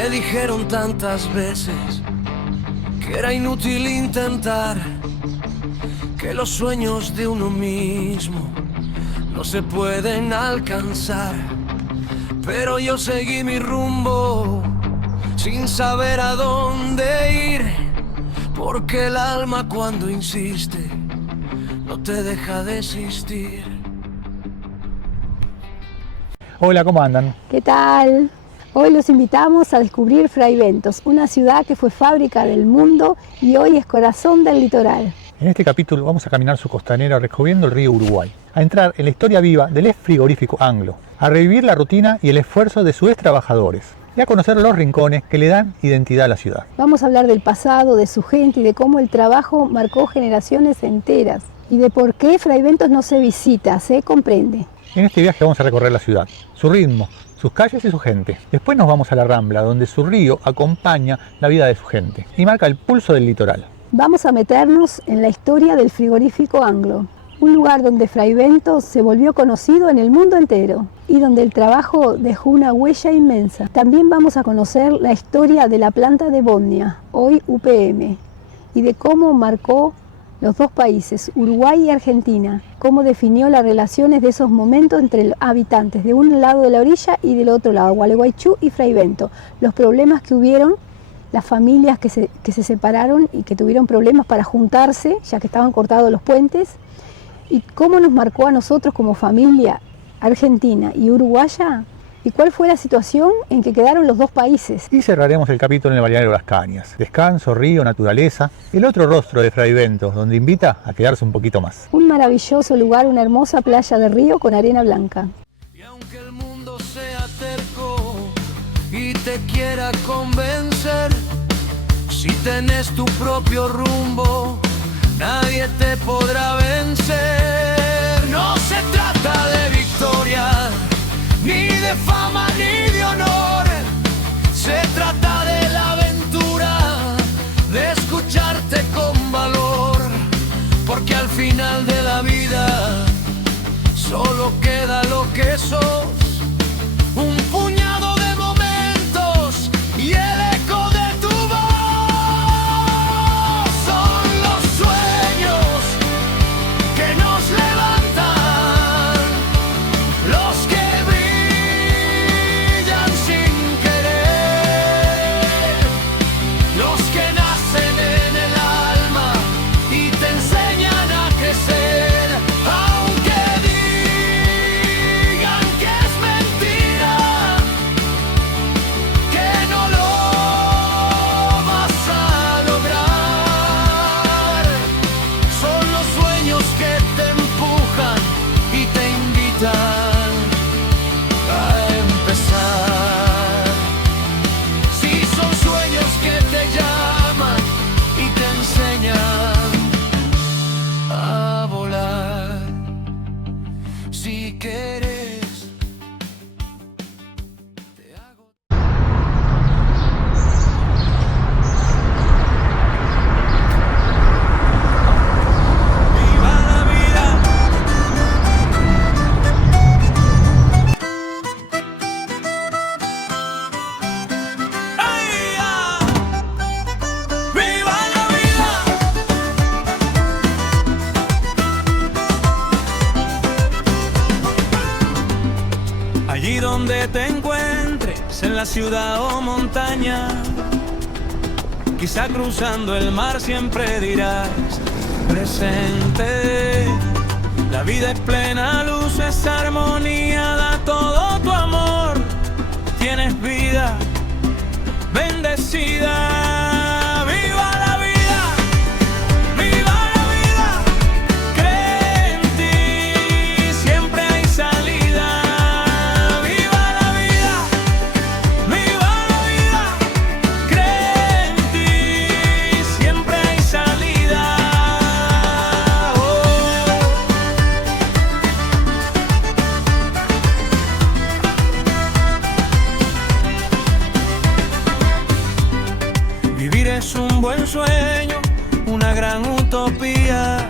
Me dijeron tantas veces que era inútil intentar, que los sueños de uno mismo no se pueden alcanzar. Pero yo seguí mi rumbo sin saber a dónde ir, porque el alma cuando insiste no te deja de existir. Hola, ¿cómo andan? ¿Qué tal? Hoy los invitamos a descubrir Fraiventos, una ciudad que fue fábrica del mundo y hoy es corazón del litoral. En este capítulo vamos a caminar su costanera recorriendo el río Uruguay, a entrar en la historia viva del ex frigorífico Anglo, a revivir la rutina y el esfuerzo de sus ex trabajadores y a conocer los rincones que le dan identidad a la ciudad. Vamos a hablar del pasado, de su gente y de cómo el trabajo marcó generaciones enteras y de por qué Fraiventos no se visita, se comprende. En este viaje vamos a recorrer la ciudad, su ritmo, sus calles y su gente. Después nos vamos a la Rambla, donde su río acompaña la vida de su gente y marca el pulso del litoral. Vamos a meternos en la historia del frigorífico Anglo, un lugar donde Fraiventos se volvió conocido en el mundo entero y donde el trabajo dejó una huella inmensa. También vamos a conocer la historia de la planta de Bodnia, hoy UPM, y de cómo marcó los dos países, Uruguay y Argentina, cómo definió las relaciones de esos momentos entre los habitantes de un lado de la orilla y del otro lado, Gualeguaychú y Fraiventos, los problemas que hubieron, las familias que se separaron y que tuvieron problemas para juntarse, ya que estaban cortados los puentes, y cómo nos marcó a nosotros como familia argentina y uruguaya, y cuál fue la situación en que quedaron los dos países. Y cerraremos el capítulo en el balneario Las Cañas. Descanso, río, naturaleza, el otro rostro de Fraiventos, donde invita a quedarse un poquito más. Un maravilloso lugar, una hermosa playa de río con arena blanca. Y aunque el mundo sea terco y te quiera convencer, si tenés tu propio rumbo, nadie te podrá vencer. No se trata de victoria, ni de fama, ni de honor. Se trata de la aventura, de escucharte con valor, porque al final de la vida solo queda lo que sos, un puñado de momentos y el eco de tu voz. Son los sueños que nos levantan, los que brillan sin querer, los que nacen en el alma y te enseñan a crecer, aunque digan que es mentira, que no lo vas a lograr. Son los sueños que te empujan y te invitan a empezar. Si son sueños que te llaman y te enseñan a volar. Si quieres, te hago. Viva la vida. ¡Ay, ya! ¡Viva la vida! Allí donde te encuentres, en la ciudad o montaña, quizá cruzando el mar siempre dirás presente. La vida es plena luz, es armonía, da todo tu amor. Tienes vida bendecida. ¡Viva la vida! ¡Viva la vida! Cree en ti, siempre hay salida. ¡Viva la vida! ¡Viva la vida! Cree en ti, siempre hay salida. Oh. Vivir es un buen sueño, una gran utopía.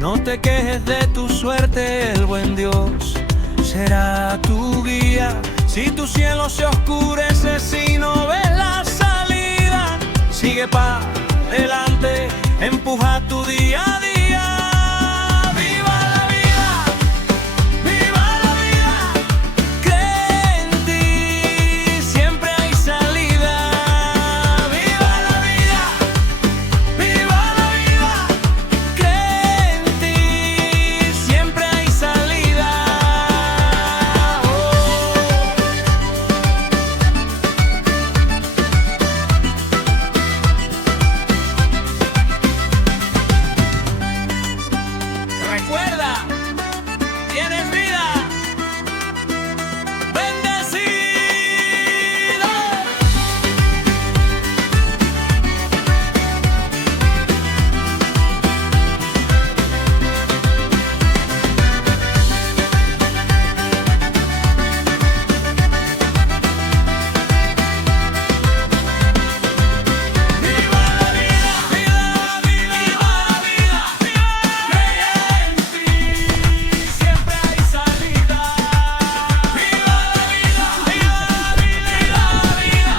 No te quejes de tu suerte, el buen Dios será tu guía. Si Si tu cielo se oscurece, si no ves la salida, sigue pa' adelante, empuja tu día a día. Viva la vida, viva la vida, cree en ti, siempre hay salida. Viva la vida, viva la vida, cree en ti, siempre hay salida. Recuerda, tienes vida, bendecido. Viva la vida, viva la vida, viva la vida, cree en ti, siempre hay salida. Viva la vida, viva la vida,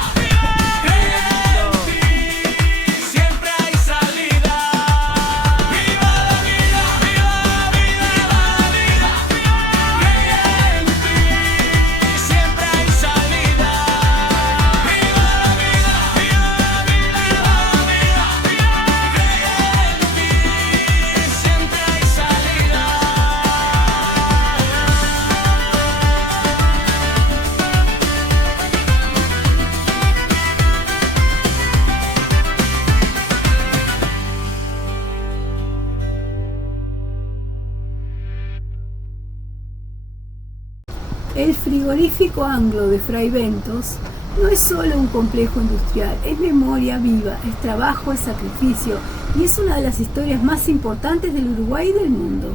cree en ti, siempre hay salida. Viva la vida, viva la vida, cree en ti, siempre hay salida. Viva la vida, viva la vida, cree en ti, siempre hay salida. El frigorífico Anglo de Fraiventos no es solo un complejo industrial, es memoria viva, es trabajo, es sacrificio y es una de las historias más importantes del Uruguay y del mundo.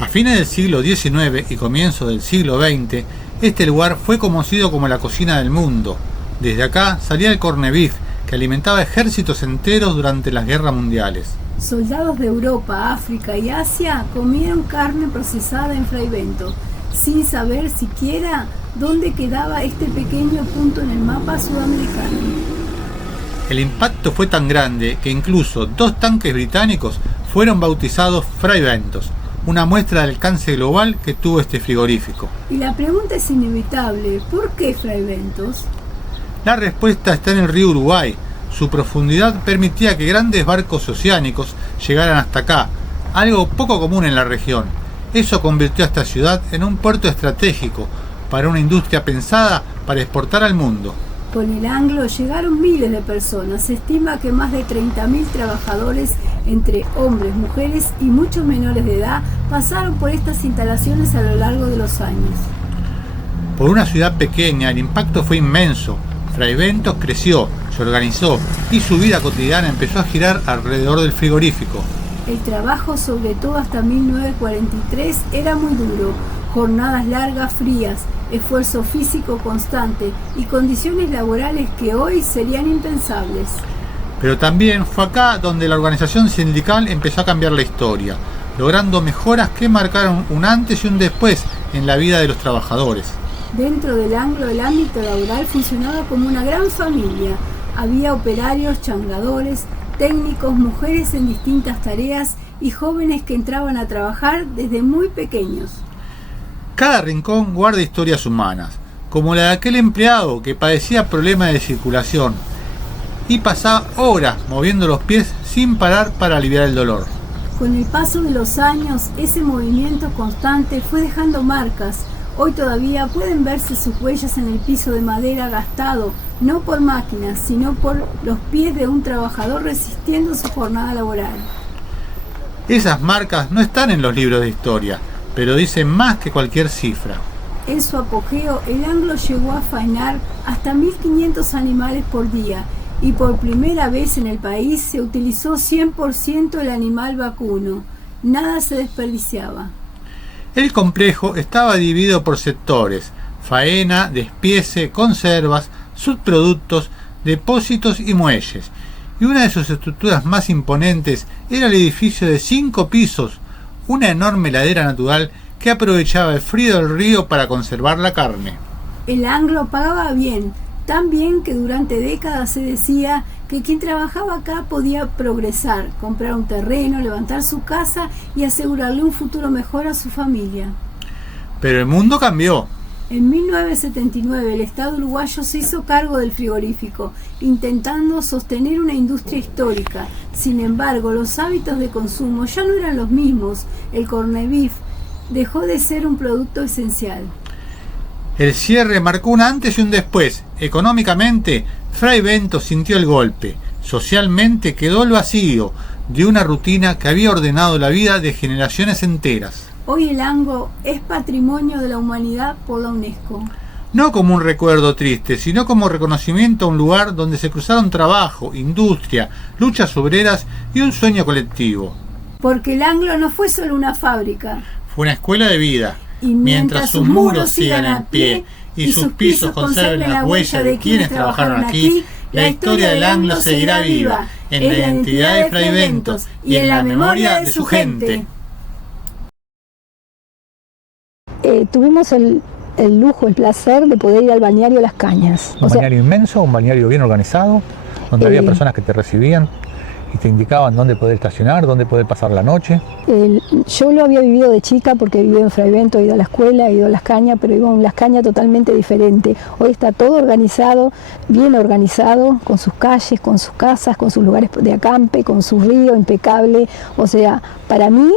A fines del siglo XIX y comienzo del siglo XX, este lugar fue conocido como la cocina del mundo. Desde acá salía el corned beef, que alimentaba ejércitos enteros durante las guerras mundiales. Soldados de Europa, África y Asia comieron carne procesada en Fraiventos, sin saber siquiera dónde quedaba este pequeño punto en el mapa sudamericano. El impacto fue tan grande que incluso 2 tanques británicos fueron bautizados Fraiventos, una muestra del alcance global que tuvo este frigorífico. Y la pregunta es inevitable, ¿por qué Fraiventos? La respuesta está en el río Uruguay. Su profundidad permitía que grandes barcos oceánicos llegaran hasta acá, algo poco común en la región. Eso convirtió a esta ciudad en un puerto estratégico para una industria pensada para exportar al mundo. Con el Anglo llegaron miles de personas. Se estima que más de 30.000 trabajadores, entre hombres, mujeres y muchos menores de edad, pasaron por estas instalaciones a lo largo de los años. Por una ciudad pequeña, el impacto fue inmenso. Fraiventos creció, se organizó y su vida cotidiana empezó a girar alrededor del frigorífico. El trabajo, sobre todo hasta 1943, era muy duro. Jornadas largas, frías, esfuerzo físico constante y condiciones laborales que hoy serían impensables. Pero también fue acá donde la organización sindical empezó a cambiar la historia, logrando mejoras que marcaron un antes y un después en la vida de los trabajadores. Dentro del Anglo, el ámbito laboral funcionaba como una gran familia. Había operarios, changadores, técnicos, mujeres en distintas tareas y jóvenes que entraban a trabajar desde muy pequeños. Cada rincón guarda historias humanas, como la de aquel empleado que padecía problemas de circulación y pasaba horas moviendo los pies sin parar para aliviar el dolor. Con el paso de los años, ese movimiento constante fue dejando marcas. Hoy todavía pueden verse sus huellas en el piso de madera gastado, no por máquinas, sino por los pies de un trabajador resistiendo su jornada laboral. Esas marcas no están en los libros de historia, pero dicen más que cualquier cifra. En su apogeo, el Anglo llegó a faenar hasta 1.500 animales por día y por primera vez en el país se utilizó 100% el animal vacuno. Nada se desperdiciaba. El complejo estaba dividido por sectores: faena, despiece, conservas, subproductos, depósitos y muelles. Y una de sus estructuras más imponentes era el edificio de 5 pisos, una enorme ladera natural que aprovechaba el frío del río para conservar la carne. El Anglo pagaba bien, tan bien que durante décadas se decía que quien trabajaba acá podía progresar, comprar un terreno, levantar su casa y asegurarle un futuro mejor a su familia. Pero el mundo cambió. En 1979 el Estado uruguayo se hizo cargo del frigorífico, intentando sostener una industria histórica. Sin embargo, los hábitos de consumo ya no eran los mismos. El corned beef dejó de ser un producto esencial. El cierre marcó un antes y un después. Económicamente, Fray Bento sintió el golpe. Socialmente quedó el vacío de una rutina que había ordenado la vida de generaciones enteras. Hoy el Anglo es patrimonio de la humanidad por la UNESCO. No como un recuerdo triste, sino como reconocimiento a un lugar donde se cruzaron trabajo, industria, luchas obreras y un sueño colectivo. Porque el Anglo no fue solo una fábrica. Fue una escuela de vida. Y mientras sus muros sigan en pie y sus pisos conserven la huella de quienes trabajaron aquí, la historia del Anglo seguirá viva en la identidad de Fray Bentos y en la memoria de su gente. Tuvimos el lujo, el placer de poder ir al balneario Las Cañas. Un balneario inmenso, un balneario bien organizado, donde había personas que te recibían y te indicaban dónde poder estacionar, dónde poder pasar la noche. Yo lo había vivido de chica porque viví en Fray Bento, he ido a la escuela, he ido a Las Cañas, pero iba a un Las Cañas totalmente diferente. Hoy está todo organizado, bien organizado, con sus calles, con sus casas, con sus lugares de acampe, con su río impecable. O sea, para mí,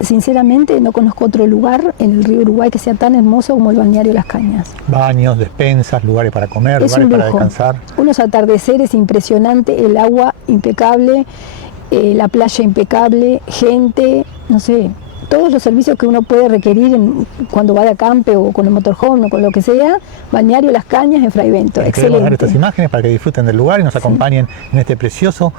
sinceramente, no conozco otro lugar en el río Uruguay que sea tan hermoso como el balneario Las Cañas. Baños, despensas, lugares para comer, lugares para descansar. Unos atardeceres impresionantes, el agua impecable, la playa impecable, gente, no sé, todos los servicios que uno puede requerir cuando va de acampe o con el motorhome o con lo que sea. Balneario Las Cañas en Fray Bento, excelente. Queremos dar estas imágenes para que disfruten del lugar y nos acompañen en este precioso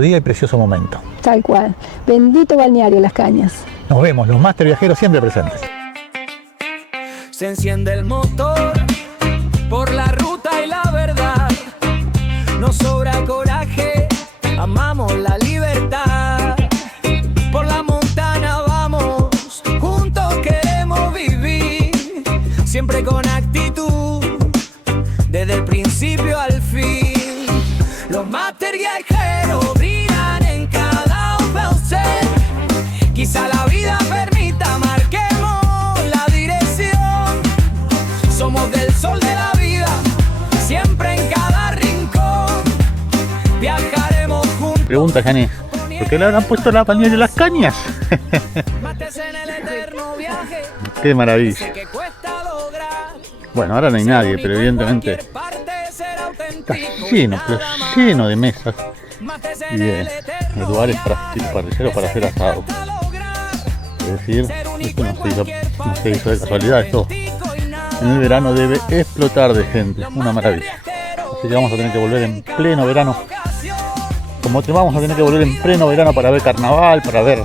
día y precioso momento. Tal cual. Bendito balneario Las Cañas. Nos vemos, los máster viajeros siempre presentes. Se enciende el motor por la ruta y la verdad. Nos sobra coraje, amamos la libertad. Por la montaña vamos, juntos queremos vivir. Siempre con actitud, desde el principio al fin. Los máster viajeros brillan en cada ocasión. Quizá la vida permita, marquemos la dirección. Somos del sol de la vida, siempre en cada rincón. Viajaremos juntos. Pregunta, Jani, ¿por qué le habrán puesto la balneario de Las Cañas? Qué maravilla. Bueno, ahora no hay nadie, pero evidentemente está lleno de mesas y de lugares para parrilleros para hacer asado. Es decir, esto no se hizo de casualidad, esto en el verano debe explotar de gente, una maravilla. Así que vamos a tener que volver en pleno verano. Como te vamos a tener que volver en pleno verano para ver carnaval, para ver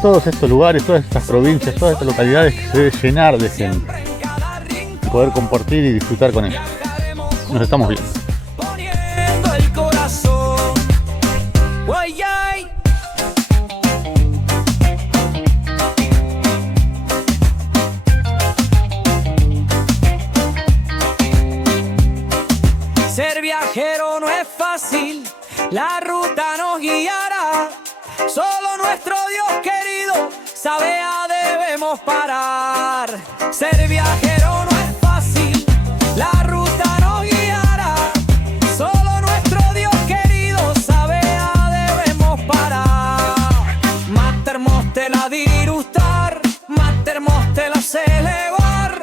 todos estos lugares, todas estas provincias, todas estas localidades que se debe llenar de gente y poder compartir y disfrutar con ellos. Nos estamos viendo. Poniendo el corazón. Guayay. Ser viajero no es fácil, la ruta nos guiará. Solo nuestro Dios querido sabe a debemos parar. Ser viajero no es fácil, la ruta nos guiará. Solo nuestro Dios querido sabe a debemos parar. Mater mostela dirustar, mater mostela celebrar.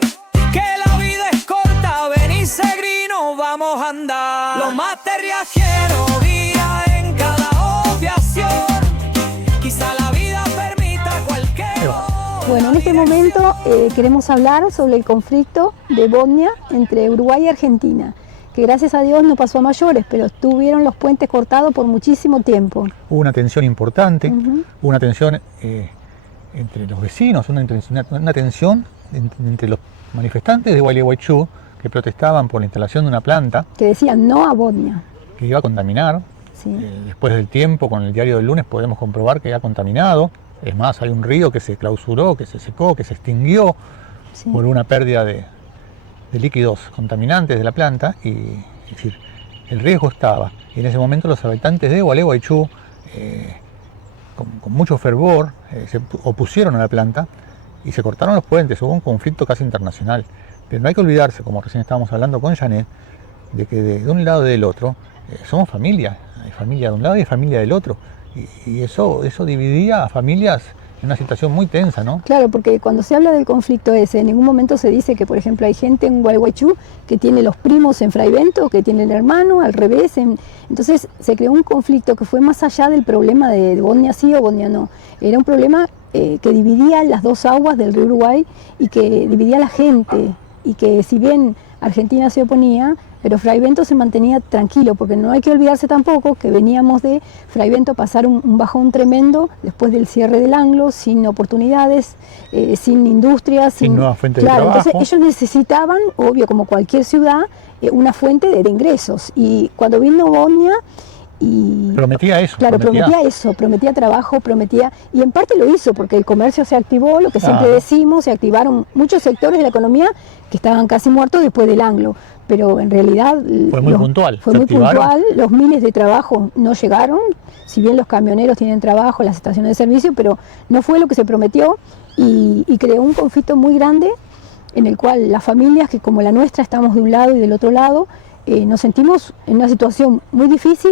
Que la vida es corta, ven y seguirnos, vamos a andar. Los máster viajeros día en cada obviación. Quizá la vida permita cualquier. Bueno, en este momento queremos hablar sobre el conflicto de Bosnia entre Uruguay y Argentina, que gracias a Dios no pasó a mayores, pero estuvieron los puentes cortados por muchísimo tiempo. Hubo una tensión importante, hubo una tensión entre los vecinos, una tensión entre los manifestantes de Gualeguaychú que protestaban por la instalación de una planta Que decían no a Bosnia. que iba a contaminar. Sí. Después del tiempo, con el diario del lunes, podemos comprobar que ha contaminado. Es más, hay un río que se clausuró, que se secó, que se extinguió Sí. por una pérdida de de líquidos contaminantes de la planta y es decir, el riesgo estaba. Y en ese momento los habitantes de Gualeguaychú, con mucho fervor, se opusieron a la planta y se cortaron los puentes. Hubo un conflicto casi internacional. Pero no hay que olvidarse, como recién estábamos hablando con Janet, de que de un lado y del otro somos familia. Hay familia de un lado y hay familia del otro. Y eso dividía a familias en una situación muy tensa, ¿no? Claro, porque cuando se habla del conflicto ese, en ningún momento se dice que, por ejemplo, hay gente en Gualeguaychú que tiene los primos en Fraivento, que tiene el hermano, al revés. Entonces se creó un conflicto que fue más allá del problema de Bodnia sí o Bodnia no. Era un problema que dividía las dos aguas del río Uruguay y que dividía a la gente. Y que si bien Argentina se oponía, pero Fraivento se mantenía tranquilo, porque no hay que olvidarse tampoco que veníamos de Fraivento pasar un bajón tremendo después del cierre del Anglo, sin oportunidades, sin industrias, sin nuevas fuentes de trabajo. Entonces ellos necesitaban, obvio, como cualquier ciudad, una fuente de ingresos. Y cuando vino Bodnia, y prometía eso. Claro, prometía trabajo, y en parte lo hizo, porque el comercio se activó, lo que siempre decimos, se activaron muchos sectores de la economía que estaban casi muertos después del Anglo, pero en realidad fue muy puntual. Fue muy puntual, los miles de trabajos no llegaron, si bien los camioneros tienen trabajo, las estaciones de servicio, pero no fue lo que se prometió y creó un conflicto muy grande en el cual las familias, que como la nuestra estamos de un lado y del otro lado, nos sentimos en una situación muy difícil.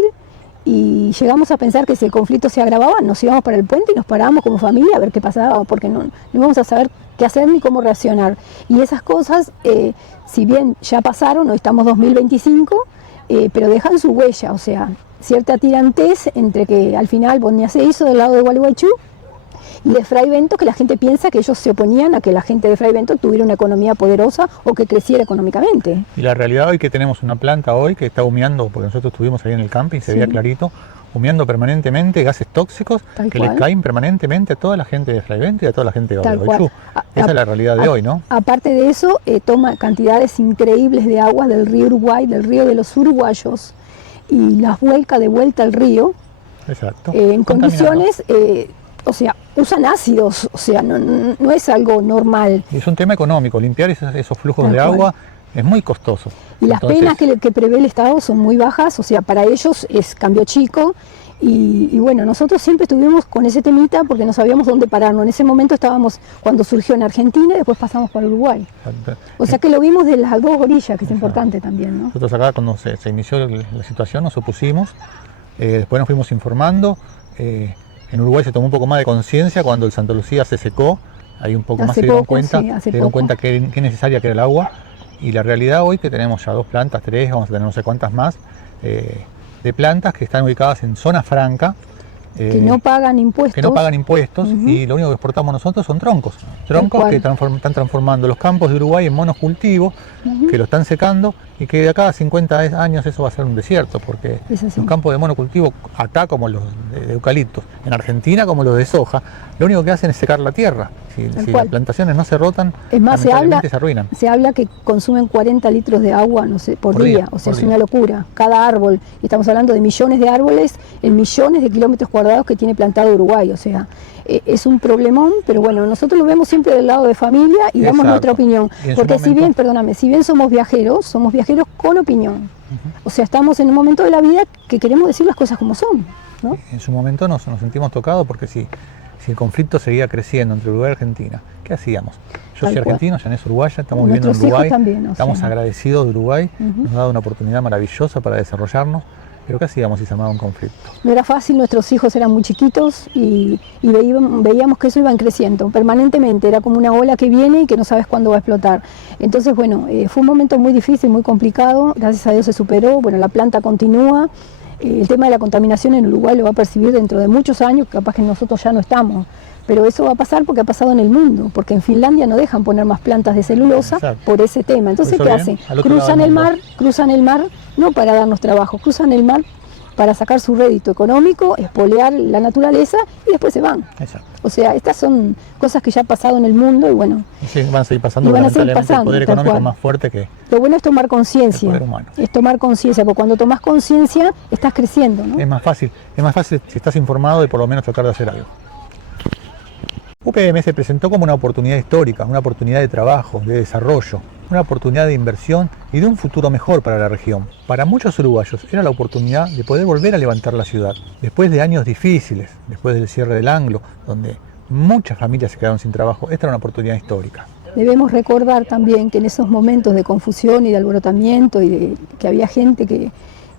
Y llegamos a pensar que si el conflicto se agravaba, nos íbamos para el puente y nos parábamos como familia a ver qué pasaba, porque no íbamos a saber qué hacer ni cómo reaccionar. Y esas cosas, si bien ya pasaron, hoy estamos 2025, pero dejan su huella, o sea, cierta tirantez entre que al final Bodnia se hizo del lado de Gualeguaychú y de Fraivento, que la gente piensa que ellos se oponían a que la gente de Fraivento tuviera una economía poderosa o que creciera económicamente. Y la realidad hoy que tenemos una planta hoy que está humeando, porque nosotros estuvimos ahí en el camping, se veía clarito, humeando permanentemente gases tóxicos que les caen permanentemente a toda la gente de Fraivento y a toda la gente de Gualeguaychú. Esa es la realidad de hoy, ¿no? Aparte de eso, toma cantidades increíbles de agua del río Uruguay, del río de los uruguayos, y las vuelca de vuelta al río. Exacto. En condiciones... o sea, usan ácidos, o sea, no es algo normal. Y es un tema económico, limpiar esos flujos de agua es muy costoso. Y las penas que prevé el Estado son muy bajas, o sea, para ellos es cambio chico. Y bueno, nosotros siempre estuvimos con ese temita porque no sabíamos dónde pararnos. En ese momento estábamos, cuando surgió en Argentina, y después pasamos por Uruguay. O sea que lo vimos de las dos orillas, que es importante también, ¿no? Nosotros acá, cuando se inició la situación, nos opusimos, después nos fuimos informando. En Uruguay se tomó un poco más de conciencia cuando el Santa Lucía se secó, ahí un poco más se dieron cuenta qué necesaria que era el agua, y la realidad hoy que tenemos ya 2 plantas, 3, vamos a tener no sé cuántas más, de plantas que están ubicadas en zona franca, que no pagan impuestos. Y lo único que exportamos nosotros son troncos que están transformando los campos de Uruguay en monocultivos, que lo están secando y que de acá a 50 años eso va a ser un desierto, porque los campos de monocultivo, acá como los de eucaliptos, en Argentina como los de soja, lo único que hacen es secar la tierra. Si las plantaciones no se rotan, es más, se arruinan. Se habla que consumen 40 litros de agua, no sé, por día, o sea, es una locura. Cada árbol, y estamos hablando de millones de árboles en millones de kilómetros cuadrados que tiene plantado Uruguay, o sea, es un problemón, pero bueno, nosotros lo vemos siempre del lado de familia y damos nuestra opinión, porque si bien somos viajeros con opinión, o sea, estamos en un momento de la vida que queremos decir las cosas como son, ¿no? En su momento nos sentimos tocados porque si el conflicto seguía creciendo entre Uruguay y Argentina, ¿qué hacíamos? Yo soy argentino, Janet es uruguaya, estamos viviendo en Uruguay, estamos agradecidos de Uruguay, nos ha dado una oportunidad maravillosa para desarrollarnos, pero ¿qué hacíamos si se armaba un conflicto? No era fácil, nuestros hijos eran muy chiquitos y veíamos que eso iban creciendo permanentemente, era como una ola que viene y que no sabes cuándo va a explotar. Entonces, bueno, fue un momento muy difícil, muy complicado, gracias a Dios se superó, bueno, la planta continúa. El tema de la contaminación en Uruguay lo va a percibir dentro de muchos años, capaz que nosotros ya no estamos, pero eso va a pasar porque ha pasado en el mundo, porque en Finlandia no dejan poner más plantas de celulosa por ese tema. Entonces, ¿qué hacen? Cruzan el mar, no para darnos trabajo, cruzan el mar para sacar su rédito económico, expoliar la naturaleza y después se van. Exacto. O sea, estas son cosas que ya han pasado en el mundo y bueno. Y sí, van a seguir pasando, lamentablemente el poder económico es más fuerte que lo bueno es tomar conciencia. El poder humano. Es tomar conciencia, porque cuando tomas conciencia estás creciendo, ¿no? Es más fácil si estás informado y por lo menos tratar de hacer algo. UPM se presentó como una oportunidad histórica, una oportunidad de trabajo, de desarrollo. una oportunidad de inversión y de un futuro mejor para la región. Para muchos uruguayos era la oportunidad de poder volver a levantar la ciudad. Después de años difíciles, después del cierre del Anglo, donde muchas familias se quedaron sin trabajo, esta era una oportunidad histórica. Debemos recordar también que en esos momentos de confusión y de alborotamiento y de que había gente que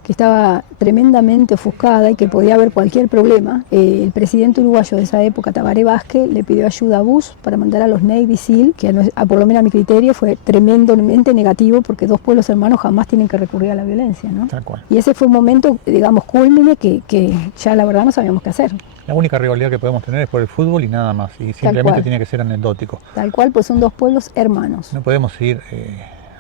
estaba tremendamente ofuscada y que podía haber cualquier problema, el presidente uruguayo de esa época, Tabaré Vázquez, le pidió ayuda a Bush para mandar a los Navy SEAL, que por lo menos a mi criterio fue tremendamente negativo, porque dos pueblos hermanos jamás tienen que recurrir a la violencia, ¿no? Tal cual. Y ese fue un momento, digamos, culmine que ya la verdad no sabíamos qué hacer. La única rivalidad que podemos tener es por el fútbol y nada más, y simplemente tiene que ser anecdótico. Tal cual, pues son dos pueblos hermanos. No podemos ir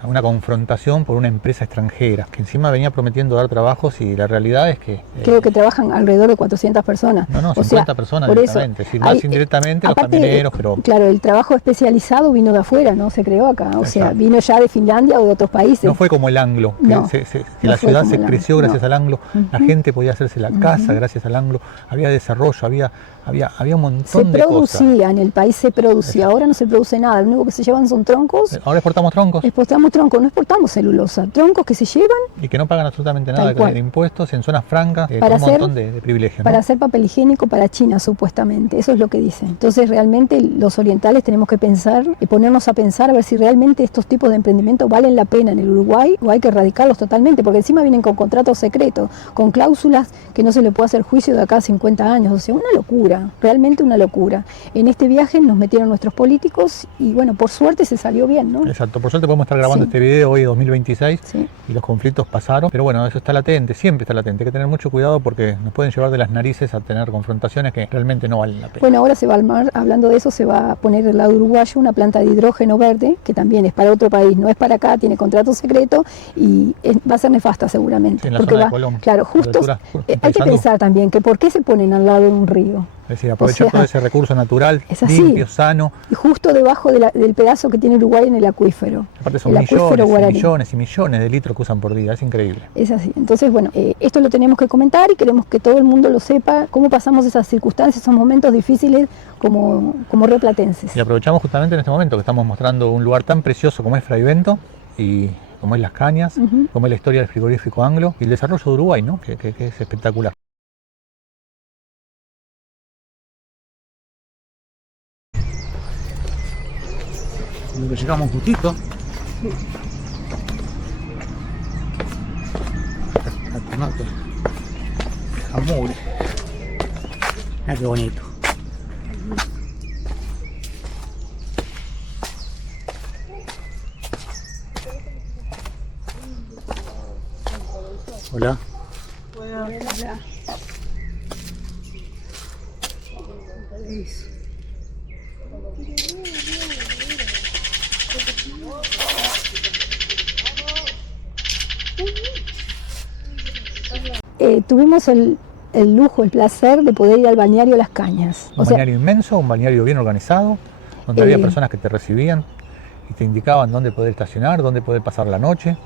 a una confrontación por una empresa extranjera, que encima venía prometiendo dar trabajos y la realidad es que... Creo que trabajan alrededor de 400 personas. No, 50 personas directamente, es decir, más indirectamente aparte, los camioneros, pero... Claro, el trabajo especializado vino de afuera, no se creó acá, o sea, vino ya de Finlandia o de otros países. No fue como el Anglo, que la ciudad se creció gracias al Anglo, la gente podía hacerse la casa gracias al Anglo, había desarrollo, había un montón de cosas. Se producía, en el país se producía, ahora no se produce nada, lo único que se llevan son troncos. Ahora exportamos troncos. Exportamos troncos, no exportamos celulosa, troncos que se llevan. Y que no pagan absolutamente nada de impuestos en zonas francas, para un montón de privilegios. Para hacer papel higiénico para China, supuestamente, eso es lo que dicen. Entonces realmente los orientales tenemos que pensar y ponernos a pensar a ver si realmente estos tipos de emprendimientos valen la pena en el Uruguay o hay que erradicarlos totalmente, porque encima vienen con contratos secretos, con cláusulas que no se le puede hacer juicio de acá a 50 años, o sea, una locura, realmente una locura. En este viaje nos metieron nuestros políticos y bueno, por suerte se salió bien, ¿no? Exacto, por suerte podemos estar grabando este video hoy 2026 y los conflictos pasaron, pero bueno, eso está latente, siempre está latente, hay que tener mucho cuidado porque nos pueden llevar de las narices a tener confrontaciones que realmente no valen la pena. Bueno, ahora se va a armar, hablando de eso, se va a poner del lado uruguayo una planta de hidrógeno verde, que también es para otro país, no es para acá, tiene contrato secreto y va a ser nefasta seguramente. Sí, en la zona de Colón, claro, justo hay que pensar también que por qué se ponen al lado de un río. Es decir, aprovechar todo ese recurso natural, limpio, sano. Y justo debajo del pedazo que tiene Uruguay en el acuífero. Aparte son millones y millones de litros que usan por día, es increíble. Es así. Entonces, bueno, esto lo tenemos que comentar y queremos que todo el mundo lo sepa, cómo pasamos esas circunstancias, esos momentos difíciles como rioplatenses. Y aprovechamos justamente en este momento que estamos mostrando un lugar tan precioso como es Fraivento y como es Las Cañas, como es la historia del frigorífico Anglo y el desarrollo de Uruguay, ¿no? que es espectacular. Llegamos justito. Amor. Ah, qué bonito. Hola. Hola. Tuvimos el lujo, el placer de poder ir al balneario Las Cañas. Un balneario inmenso, un balneario bien organizado, donde había personas que te recibían y te indicaban dónde poder estacionar, dónde poder pasar la noche.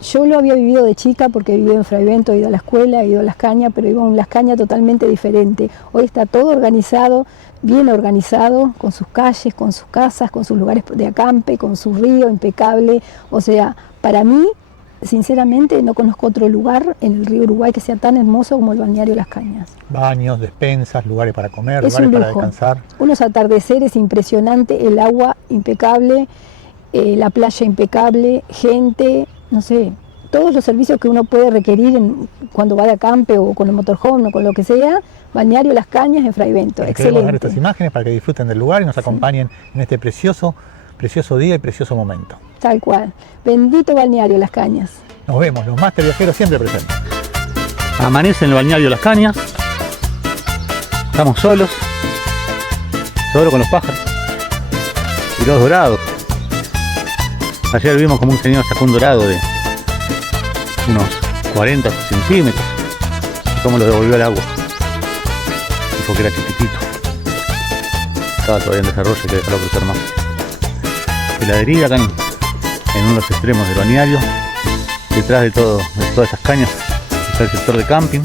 Yo lo había vivido de chica porque he vivido en Fraivento, he ido a la escuela, he ido a Las Cañas, pero iba a un Las Cañas totalmente diferente. Hoy está todo organizado, bien organizado, con sus calles, con sus casas, con sus lugares de acampe, con su río impecable. O sea, para mí, sinceramente, no conozco otro lugar en el río Uruguay que sea tan hermoso como el balneario Las Cañas. Baños, despensas, lugares para comer, lugares para descansar. Unos atardeceres impresionantes, el agua impecable, la playa impecable, gente, no sé, todos los servicios que uno puede requerir cuando va de acampe o con el motorhome o con lo que sea. Balneario Las Cañas en Fraivento, excelente. Queremos dar estas imágenes para que disfruten del lugar y nos acompañen en este precioso día y precioso momento. Tal cual. Bendito balneario Las Cañas. Nos vemos, los máster viajeros siempre presentes. Amanece en el balneario Las Cañas. Estamos solos. Solo con los pájaros. Y los dorados. Ayer vimos como un señor sacó un dorado de unos 40 centímetros. Y cómo lo devolvió al agua. Dijo que era chiquitito. Estaba todavía en desarrollo, hay que dejarlo crecer más. Heladería acá en uno de los extremos del balneario. Detrás de todas estas cañas está el sector de camping.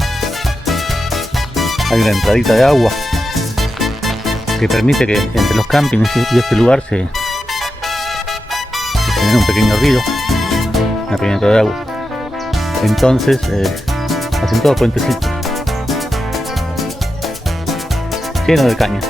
Hay una entradita de agua que permite que entre los campings y este lugar se tienen un pequeño río, una pequeña entrada de agua. Entonces hacen todo puentecitos llenos de cañas.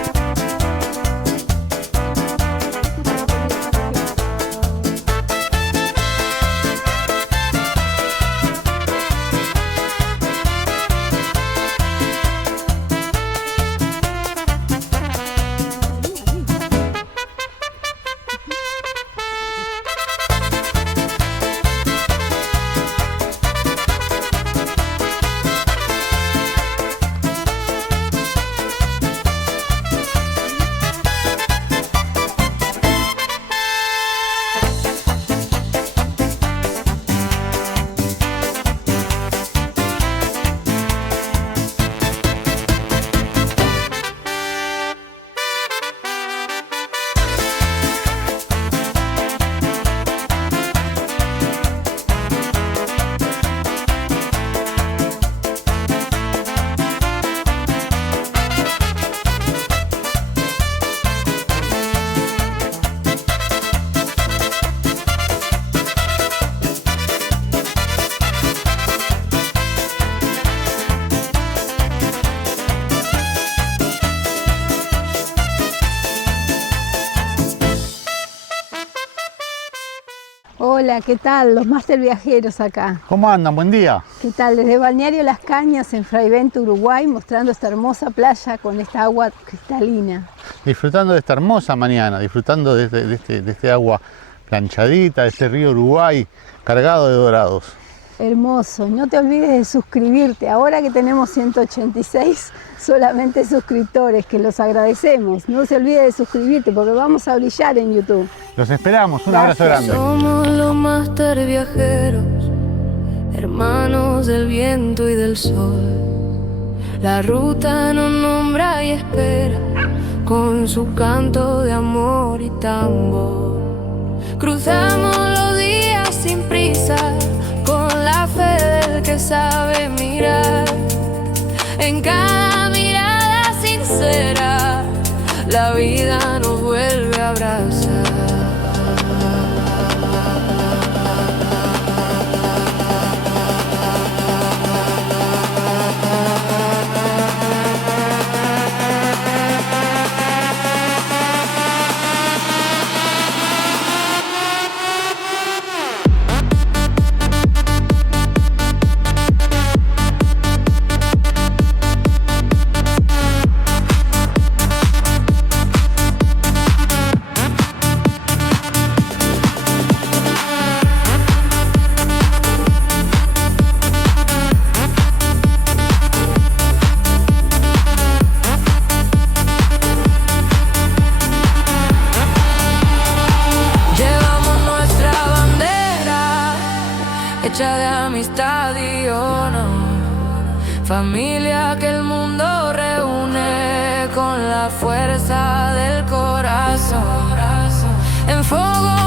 Hola, ¿qué tal? Los Máster Viajeros acá. ¿Cómo andan? Buen día. ¿Qué tal? Desde Balneario Las Cañas, en Fraivento, Uruguay, mostrando esta hermosa playa con esta agua cristalina. Disfrutando de esta hermosa mañana, disfrutando de este agua planchadita, de este río Uruguay cargado de dorados. Hermoso. No te olvides de suscribirte. Ahora que tenemos 186 solamente suscriptores, que los agradecemos. No se olvide de suscribirte porque vamos a brillar en YouTube. Los esperamos. Un abrazo grande. Somos los Máster Viajeros, hermanos del viento y del sol. La ruta nos nombra y espera con su canto de amor y tambor. Cruzamos los días sin prisa, con la fe del que sabe mirar. En cada mirada sincera, la vida nos vuelve a abrazar. Hecha de amistad y honor, familia que el mundo reúne con la fuerza del corazón. En fuego